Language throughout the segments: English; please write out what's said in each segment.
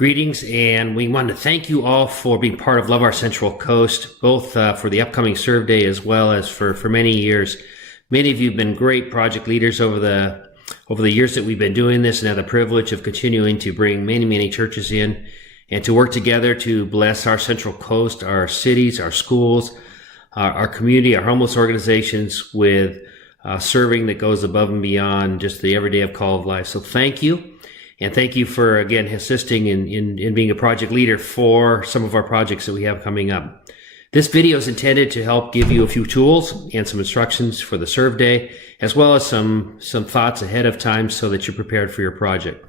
Greetings, and we want to thank you all for being part of Love Our Central Coast, both for the upcoming Serve Day as well as for many years. Many of you have been great project leaders over the years that we've been doing this, and have the privilege of continuing to bring many churches in and to work together to bless our Central Coast, our cities, our schools, our community, our homeless organizations with serving that goes above and beyond just the everyday call of life. So thank you. And thank you for, again, assisting in being a project leader for some of our projects that we have coming up. This video is intended to help give you a few tools and some instructions for the Serve Day, as well as some thoughts ahead of time so that you're prepared for your project.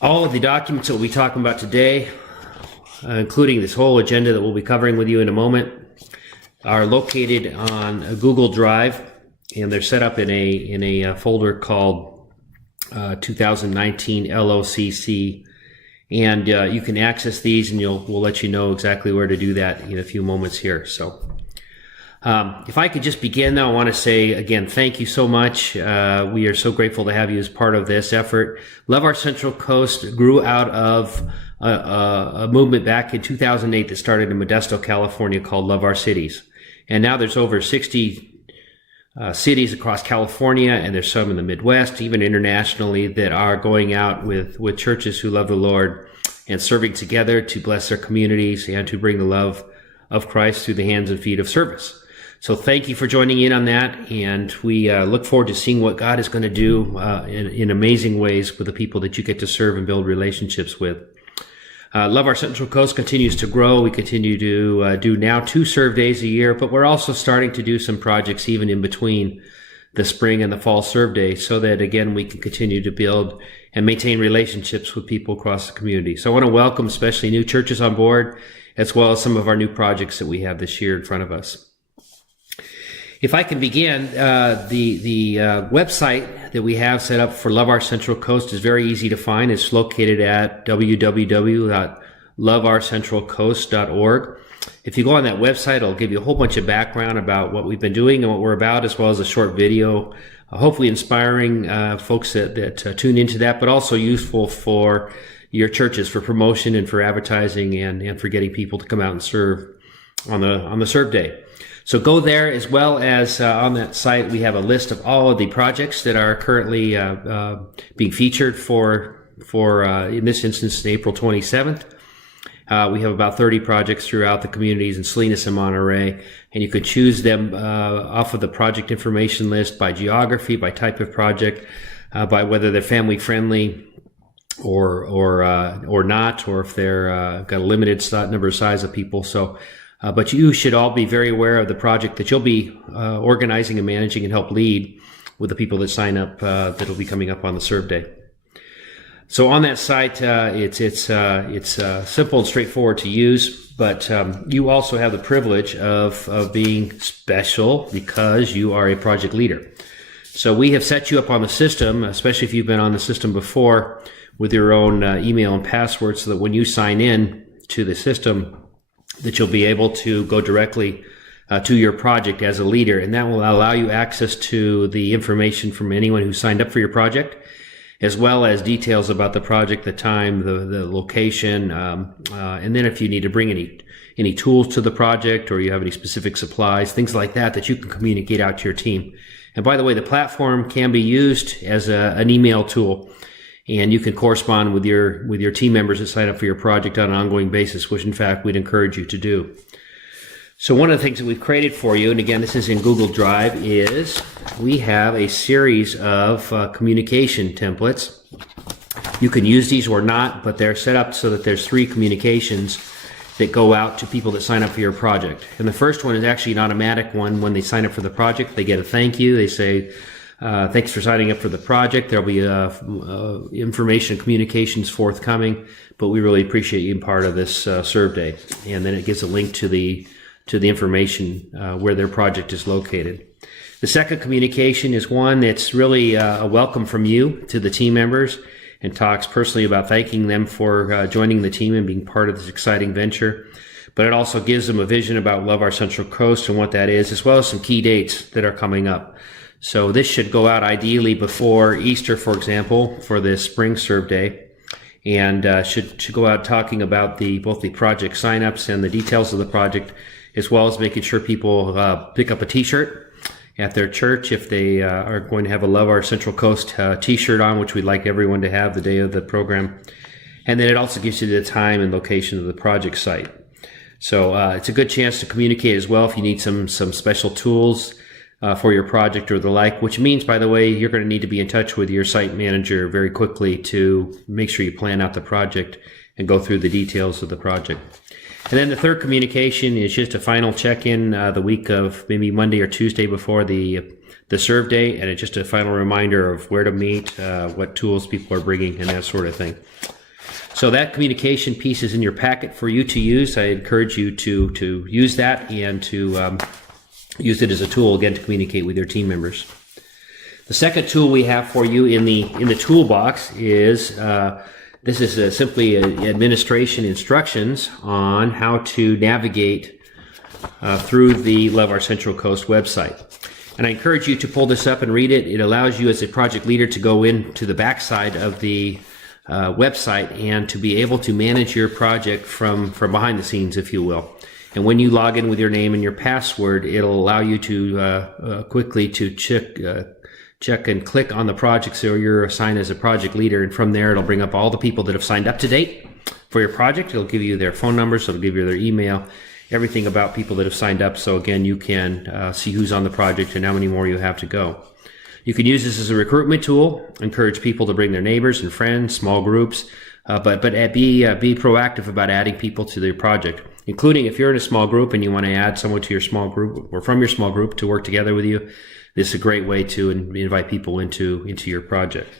All of the documents that we'll be talking about today, including this whole agenda that we'll be covering with you in a moment, are located on a Google Drive, and they're set up in a folder called 2019 LOCC, and you can access these, and we'll let you know exactly where to do that in a few moments here. So if I could just begin, though, I want to say again, thank you so much. We are so grateful to have you as part of this effort. Love Our Central Coast grew out of a movement back in 2008 that started in Modesto, California, called Love Our Cities, and now there's over 60 cities across California, and there's some in the Midwest, even internationally, that are going out with churches who love the Lord and serving together to bless their communities and to bring the love of Christ through the hands and feet of service. So thank you for joining in on that, and we look forward to seeing what God is going to do in amazing ways with the people that you get to serve and build relationships with. Love Our Central Coast continues to grow. We continue to do now 2 Serve Days a year, but we're also starting to do some projects even in between the spring and the fall Serve Day, so that, again, we can continue to build and maintain relationships with people across the community. So I want to welcome especially new churches on board, as well as some of our new projects that we have this year in front of us. If I can begin, the website that we have set up for Love Our Central Coast is very easy to find. It's located at www.loveourcentralcoast.org. If you go on that website, it'll give you a whole bunch of background about what we've been doing and what we're about, as well as a short video, hopefully inspiring folks that tune into that, but also useful for your churches for promotion and for advertising and for getting people to come out and serve on the Serve Day. So go there, as well as on that site we have a list of all of the projects that are currently being featured for in this instance, April 27th. We have about 30 projects throughout the communities in Salinas and Monterey, and you could choose them off of the project information list by geography, by type of project, by whether they're family friendly or not, or if they're got a limited number of size of people. So. But you should all be very aware of the project that you'll be organizing and managing and help lead with the people that sign up that'll be coming up on the Serve Day. So on that site, it's simple and straightforward to use, but you also have the privilege of being special because you are a project leader. So we have set you up on the system, especially if you've been on the system before, with your own email and password, so that when you sign in to the system, that you'll be able to go directly to your project as a leader, and that will allow you access to the information from anyone who signed up for your project, as well as details about the project, the time, the location, and then if you need to bring any tools to the project, or you have any specific supplies, things like that you can communicate out to your team. And by the way, the platform can be used as an email tool, and you can correspond with your team members that sign up for your project on an ongoing basis, which in fact we'd encourage you to do. So one of the things that we've created for you, and again this is in Google Drive, is we have a series of communication templates. You can use these or not, but they're set up so that there's 3 communications that go out to people that sign up for your project. And the first one is actually an automatic one. When they sign up for the project, they get a thank you. They say, thanks for signing up for the project. There'll be information and communications forthcoming, but we really appreciate you being part of this Serve Day. And then it gives a link to the information where their project is located. The second communication is one that's really a welcome from you to the team members, and talks personally about thanking them for joining the team and being part of this exciting venture. But it also gives them a vision about Love Our Central Coast and what that is, as well as some key dates that are coming up. So this should go out ideally before Easter, for example, for this spring Serve Day. and should go out talking about both the project signups and the details of the project, as well as making sure people pick up a T-shirt at their church if they are going to have a Love Our Central Coast T-shirt on, which we'd like everyone to have the day of the program. And then it also gives you the time and location of the project site. So it's a good chance to communicate as well if you need some special tools for your project or the like, which means, by the way, you're going to need to be in touch with your site manager very quickly to make sure you plan out the project and go through the details of the project. And then the third communication is just a final check-in the week of maybe Monday or Tuesday before the serve day, and it's just a final reminder of where to meet, what tools people are bringing, and that sort of thing. So that communication piece is in your packet for you to use. I encourage you to use that and to use it as a tool, again, to communicate with your team members. The second tool we have for you in the toolbox is this is simply administration instructions on how to navigate through the Love Our Central Coast website. And I encourage you to pull this up and read it. It allows you as a project leader to go into the backside of the website and to be able to manage your project from behind the scenes, if you will. And when you log in with your name and your password, it'll allow you to quickly to check and click on the project so you're assigned as a project leader. And from there, it'll bring up all the people that have signed up to date for your project. It'll give you their phone numbers. It'll give you their email, everything about people that have signed up. So again, you can see who's on the project and how many more you have to go. You can use this as a recruitment tool, encourage people to bring their neighbors and friends, small groups, but be proactive about adding people to their project, including if you're in a small group and you want to add someone to your small group or from your small group to work together with you. This is a great way to invite people into your project.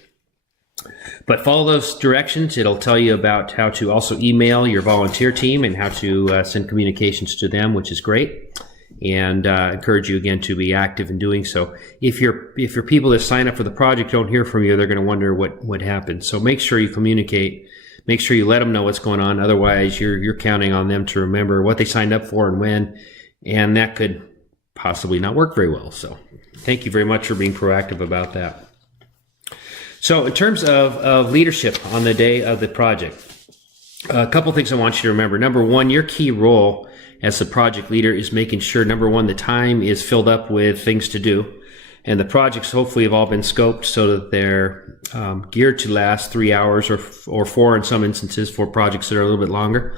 But follow those directions. It'll tell you about how to also email your volunteer team and how to send communications to them, which is great. And encourage you again to be active in doing so. If your people that sign up for the project don't hear from you, they're going to wonder what happened. So make sure you communicate. Make sure you let them know what's going on. Otherwise, you're counting on them to remember what they signed up for and when, and that could possibly not work very well. So thank you very much for being proactive about that. So in terms of leadership on the day of the project, a couple things I want you to remember. Number one, your key role as the project leader is making sure, number one, the time is filled up with things to do. And the projects hopefully have all been scoped so that they're geared to last 3 hours or 4 in some instances for projects that are a little bit longer.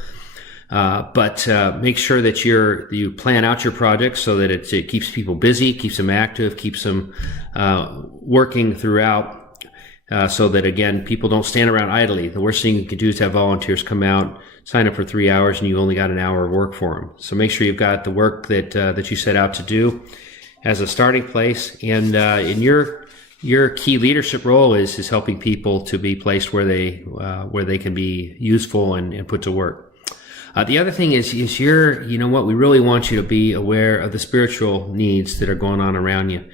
But make sure that you plan out your projects so that it keeps people busy, keeps them active, keeps them working throughout. So that, again, people don't stand around idly. The worst thing you can do is have volunteers come out, sign up for 3 hours, and you only got an hour of work for them. So make sure you've got the work that you set out to do as a starting place. And in your key leadership role is helping people to be placed where they can be useful and put to work. The other thing is we really want you to be aware of the spiritual needs that are going on around you.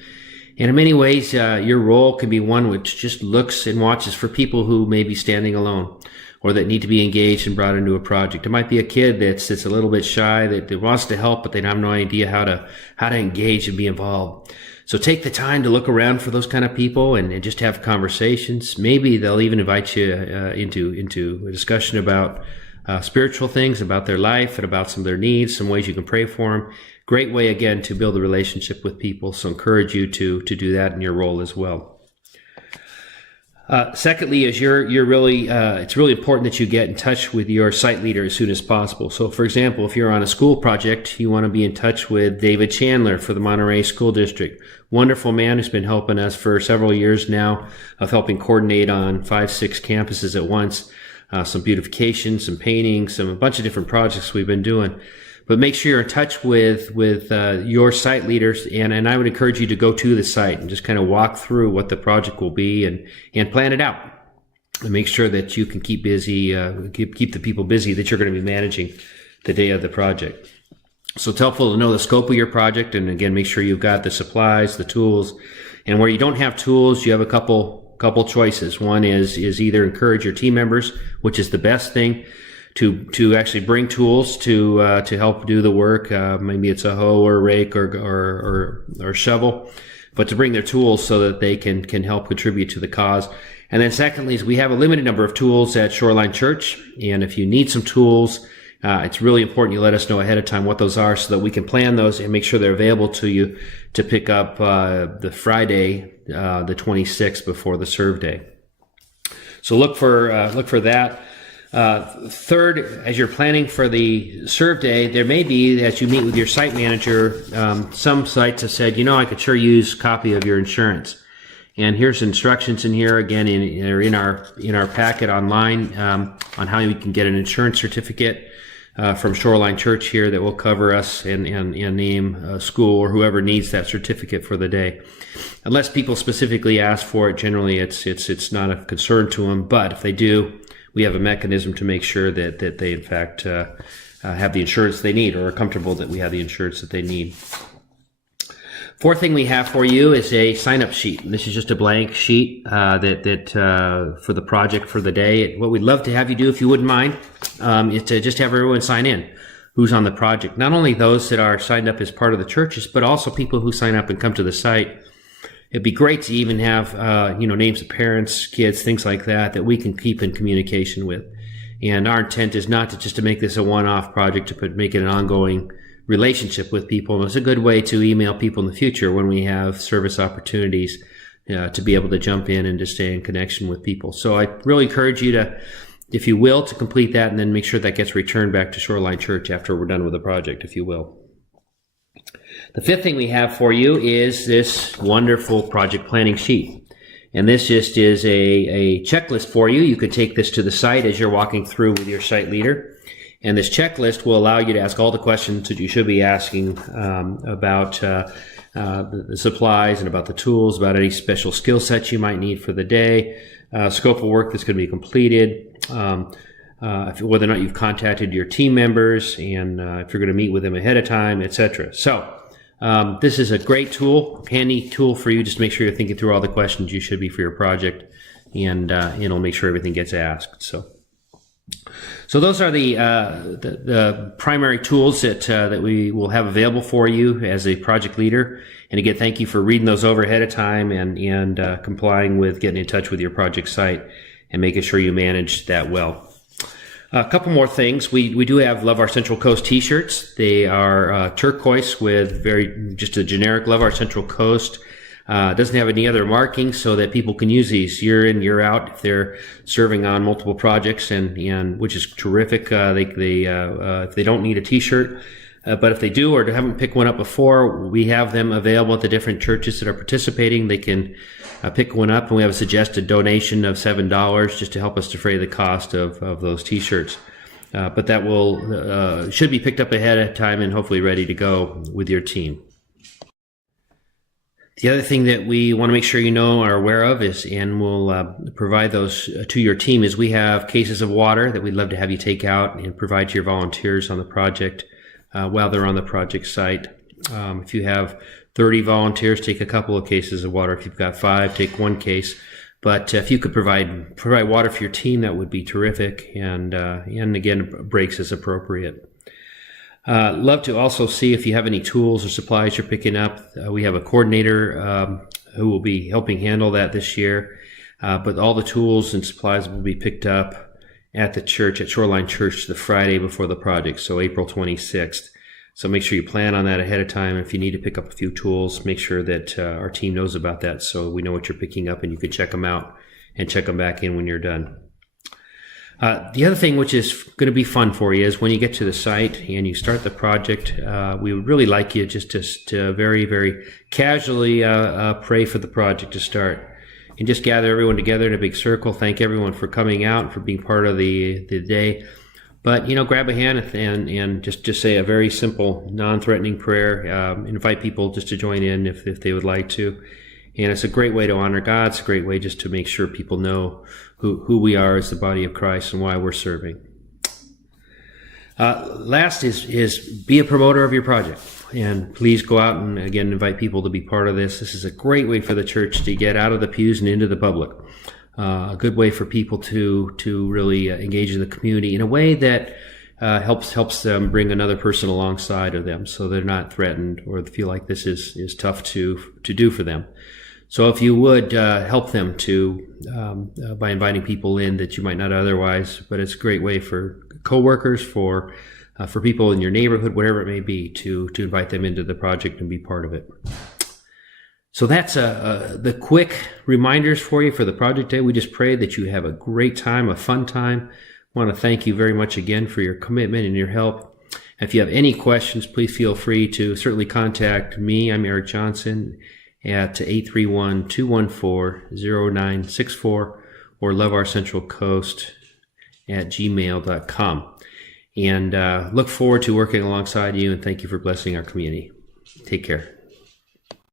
And in many ways, your role can be one which just looks and watches for people who may be standing alone or that need to be engaged and brought into a project. It might be a kid that's a little bit shy, that wants to help, but they have no idea how to engage and be involved. So take the time to look around for those kind of people and just have conversations. Maybe they'll even invite you into a discussion about spiritual things, about their life and about some of their needs, some ways you can pray for them. Great way, again, to build a relationship with people. So encourage you to do that in your role as well. Secondly, is it's really important that you get in touch with your site leader as soon as possible. So, for example, if you're on a school project, you want to be in touch with David Chandler for the Monterey School District. Wonderful man who's been helping us for several years now of helping coordinate on 5-6 campuses at once. Some beautification, some painting, a bunch of different projects we've been doing. But make sure you're in touch with your site leaders, and I would encourage you to go to the site and just kind of walk through what the project will be and plan it out. And make sure that you can keep busy, keep the people busy that you're going to be managing the day of the project. So it's helpful to know the scope of your project, and again, make sure you've got the supplies, the tools, and where you don't have tools, you have a couple choices. One is either encourage your team members, which is the best thing, to actually bring tools to help do the work. Maybe it's a hoe or a rake or shovel, but to bring their tools so that they can help contribute to the cause. And then secondly is we have a limited number of tools at Shoreline Church. And if you need some tools, it's really important you let us know ahead of time what those are so that we can plan those and make sure they're available to you to pick up the Friday, the 26th before the serve day. So look for that. Third, as you're planning for the serve day, there may be, as you meet with your site manager, some sites have said, I could sure use a copy of your insurance. And here's instructions in here again in our packet online on how you can get an insurance certificate from Shoreline Church here that will cover us and name a school or whoever needs that certificate for the day. Unless people specifically ask for it, generally it's not a concern to them. But if they do, we have a mechanism to make sure that they in fact have the insurance they need or are comfortable that we have the insurance that they need. Fourth thing we have for you is a sign-up sheet. This is just a blank sheet that for the project for the day. What we'd love to have you do, if you wouldn't mind, is to just have everyone sign in who's on the project. Not only those that are signed up as part of the churches, but also people who sign up and come to the site. It'd be great to even have names of parents, kids, things like that we can keep in communication with. And our intent is not to make this a one-off project, but make it an ongoing relationship with people. And it's a good way to email people in the future when we have service opportunities to be able to jump in and to stay in connection with people. So I really encourage you to, if you will, to complete that and then make sure that gets returned back to Shoreline Church after we're done with the project, if you will. The fifth thing we have for you is this wonderful project planning sheet. And this just is a checklist for you. You could take this to the site as you're walking through with your site leader. And this checklist will allow you to ask all the questions that you should be asking about the supplies and about the tools, about any special skill sets you might need for the day, scope of work that's going to be completed, whether or not you've contacted your team members, and if you're going to meet with them ahead of time, etc. So this is a great tool, handy tool for you. Just make sure you're thinking through all the questions you should be for your project, and it'll make sure everything gets asked. So those are the primary tools that we will have available for you as a project leader. And again, thank you for reading those over ahead of time and complying with getting in touch with your project site and making sure you manage that well. A couple more things. We do have Love Our Central Coast t-shirts. They are turquoise with just a generic Love Our Central Coast. Doesn't have any other markings so that people can use these year in, year out if they're serving on multiple projects, and which is terrific. If they don't need a t-shirt, but if they do or haven't picked one up before, we have them available at the different churches that are participating. They can pick one up, and we have a suggested donation of $7 just to help us defray the cost of those t-shirts. But that should be picked up ahead of time and hopefully ready to go with your team. The other thing that we want to make sure you know are aware of is, and we'll provide those to your team, is we have cases of water that we'd love to have you take out and provide to your volunteers on the project while they're on the project site. If you have 30 volunteers, take a couple of cases of water. If you've got 5, take 1 case. But if you could provide water for your team, that would be terrific. And again, breaks as appropriate. Love to also see if you have any tools or supplies you're picking up. We have a coordinator who will be helping handle that this year. But all the tools and supplies will be picked up at the church, at Shoreline Church, the Friday before the project, so April 26th. So make sure you plan on that ahead of time. If you need to pick up a few tools, make sure that our team knows about that so we know what you're picking up and you can check them out and check them back in when you're done. The other thing which is going to be fun for you is when you get to the site and you start the project, we would really like you just to very, very casually pray for the project to start. And just gather everyone together in a big circle. Thank everyone for coming out and for being part of the day. But, grab a hand and just say a very simple, non-threatening prayer. Invite people just to join in if they would like to. And it's a great way to honor God. It's a great way just to make sure people know who we are as the body of Christ and why we're serving. Last is be a promoter of your project. And please go out and, again, invite people to be part of this. This is a great way for the church to get out of the pews and into the public. A good way for people to really engage in the community in a way that helps them bring another person alongside of them so they're not threatened or feel like this is tough to do for them. So if you would help them by inviting people in that you might not otherwise, but it's a great way for coworkers, for people in your neighborhood, whatever it may be, to invite them into the project and be part of it. So that's the quick reminders for you for the project day. We just pray that you have a great time, a fun time. I want to thank you very much again for your commitment and your help. If you have any questions, please feel free to certainly contact me. I'm Eric Johnson at 831-214-0964 or loveourcentralcoast@gmail.com. And look forward to working alongside you, and thank you for blessing our community. Take care.